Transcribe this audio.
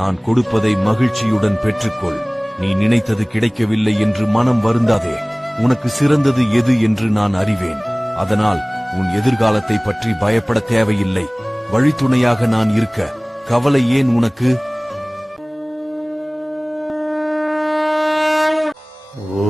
நான் கொடுப்பதை மகிழ்ச்சியுடன் பெற்றுக்கொள். நீ நினைத்தது கிடைக்கவில்லை என்று மனம் வருந்தாதே. உனக்கு சிறந்தது எது என்று நான் அறிவேன். அதனால் உன் எதிர்காலத்தை பற்றி பயப்பட தேவையில்லை. வழித்துணையாக நான் இருக்க கவலை ஏன் உனக்கு? ஓ